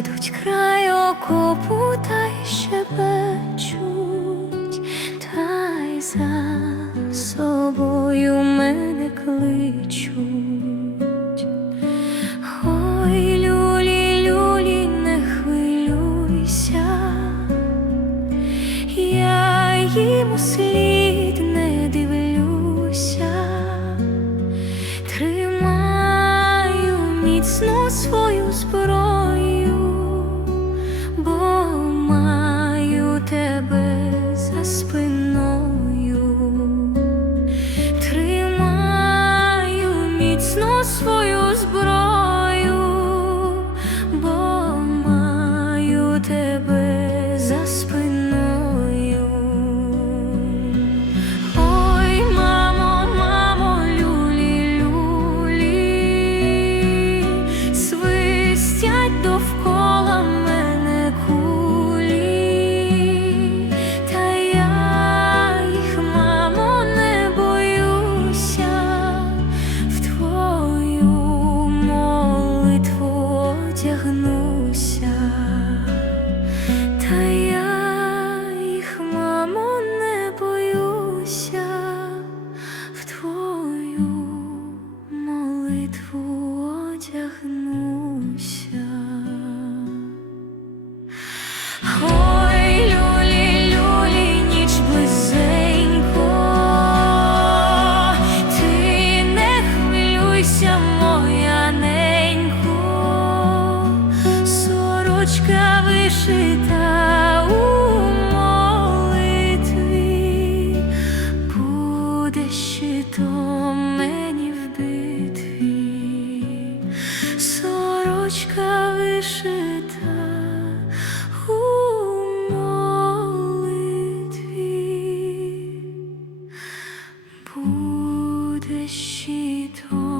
Сядуть край окопу та й щебечуть, та й за собою мене кличуть. Ой, люлі, люлі, не хвилюйся, я їм слід не дивлюся, тримаю міцно свою зброю, свою зброю, бо маю тебе одягнуся. Та я їх, мамо, не боюся, в твою молитву одягнуся. щитом мені в битві, сорочка вишита у молитві, буде щитом.